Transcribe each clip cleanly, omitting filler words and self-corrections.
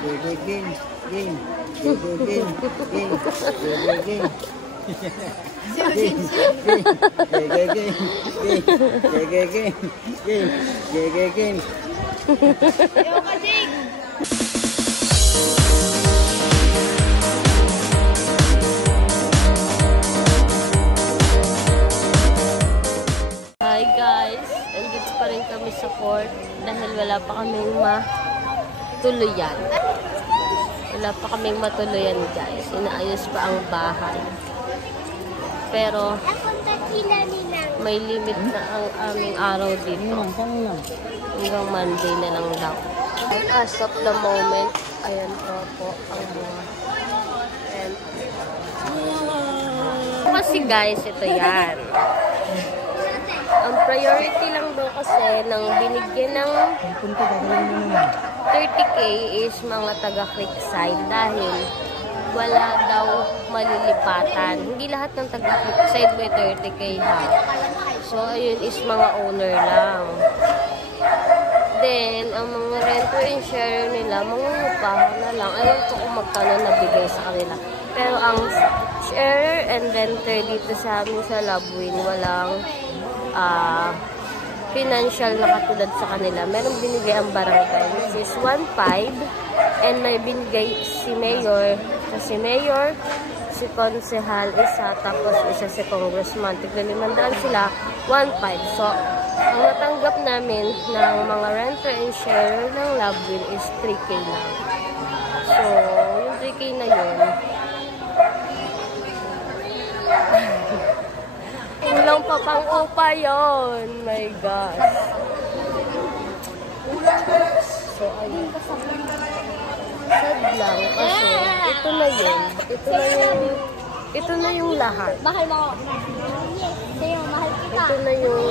Game. Hi guys, andito pa rin kami sa court dahil wala pa kaming matuluyan. Wala pa kaming matuluyan guys. Inaayos pa ang bahay. Pero may limit na ang aming araw dito. Hanggang Monday na lang daw. As of the moment, ayan po ang mga kasi guys, ito yan. Ang priority lang daw kasi nang binigyan ng 30K is mga taga Creekside dahil wala daw malilipatan. Hindi lahat ng taga Creekside may 30K ha. So, ayun is mga owner lang. Then, ang mga renter and share nila, mangungupahan na lang. Ayaw ko kung magkano nabigay sa kanila. Pero ang sharer and renter dito sa amin sa Labwin, walang financial na katulad sa kanila. Merong binigay ang barangay, which is 1.5 and may binigay si Mayor. Si Mayor, si Konsehal, isa, tapos isa si Congressman. Tignan 500 sila, 1.5. So, ang natanggap namin ng mga renter and share ng Labwin is 3K lang. So, yung 3K na yun, kulang pa pang upa yun. My gosh. So, ayun. Sad lang kasi ito na yun. Ito na yung lahat. Mahal mo ako. Sa'yo, mahal kita. Ito na yung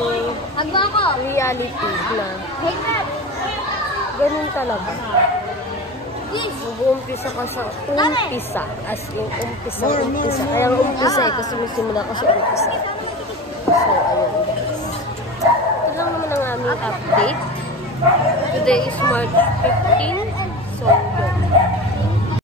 reality na ganun talaga. Mag-uumpisa ka sa umpisa. As in, umpisa. Kaya ang umpisa eh, kasi simula ko sa umpisa. So, ayun guys. Ito lang naman ang aming update. Today is March 15. So,